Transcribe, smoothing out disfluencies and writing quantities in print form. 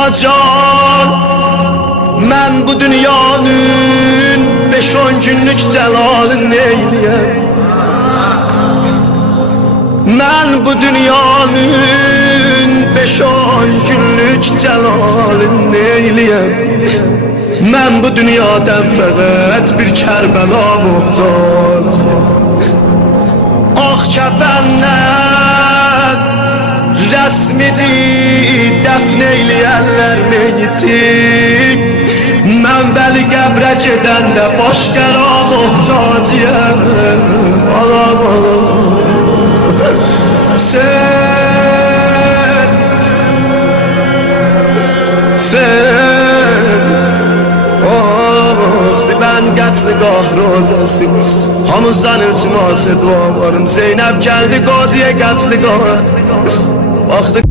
Acan, mən bu dünyanın 5-10 günlük cəlalını neyləyəm? Mən bu dünyanın 5-10 günlük cəlalını neyləyəm? Mən bu dünyadan fəqət bir Kərbəla muhtac. Ağ kəfəndən rəsmini dəfn eyləyərlər meyti. Mən bəli qəbrə gedəndə başqara muhtaciyəm. Alam, alam. Sen ben qətliqah rozəsi hamızdan iltiması dualarım. Zeynəb gəldi qadiyə qətliqah. Baxdı